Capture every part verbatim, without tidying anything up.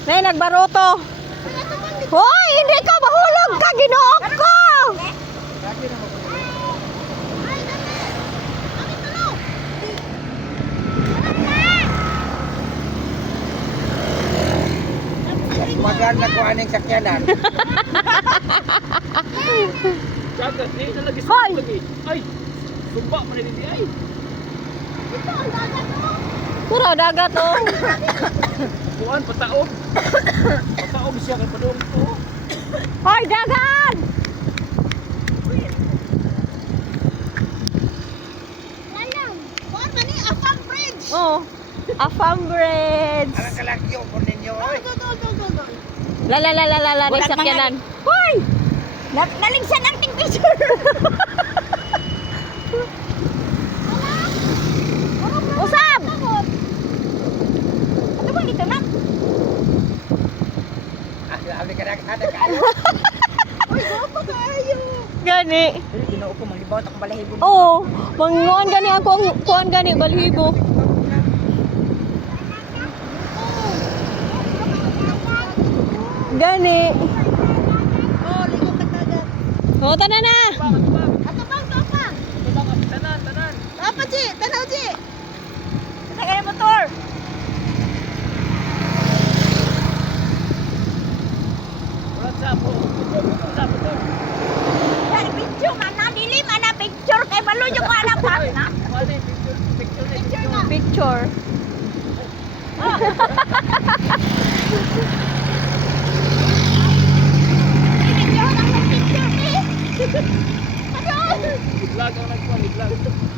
May nagbaroto. Hoy, hindi ka mahulog ka, ginook ko. Maganda ko aning sakyanan. Dagat eh, nalagi Hoy! sa lagi. Ay, sumpa pa rin ay. Puro dagat oh. Kuan, pataog. Pataog siya kay padung to. Hoy, dagat! Oh, Afam Bridge. Alang kalagyo ko ninyo. Oy. La la la la la la, Wala sakyanan. Hoy! Naligsan ang ting picture. Usab! Ano ba dito na? Ah, abi ka na kada kayo. Uy, gopo kayo. Gani. Pero ginoo ko manglibaw ta balahibo. Oo, manguan gani ako ang kuan gani balhibo. Gani. Oh, ligo ka dagat. O, tanan na. Ato bang to pa? Tanan, tanan. Apa ji? Tanaw ji. Sa kaya motor. Wala sa po. Sa po. Ya picture mana dili mana picture kay balo yung anak pa na. Wala picture, picture na Picture na. Picture. Picture lang ng picture ni. Ano? i-vlog ang nagkuan, i-vlog.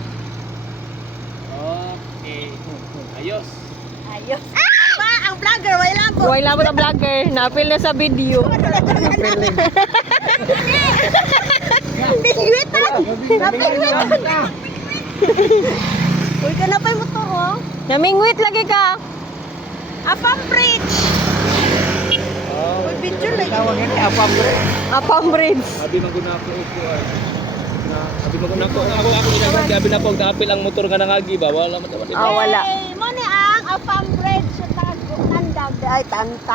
Okay. Ayos. Ayos. Ang ba ang vlogger way lang ko. Wala mo na vlogger. Napil na sa video. Bingwitan. Napingwitan. Uy, ka na pa yung motor, oh. Namingwit lagi ka. Afam Bridge. Oh. Uy, picture like. Tawag yan eh, apa bro. Apam Bridge. Abi maguna ko ko ay. Na, abi maguna ko ako ako ginagawa, abi na pag daapil ang motor nga nangagi ba? Wala man dapat. Ah, wala. Hey, mo ni ang Afam Bridge sa Tandag. Ay, tanta.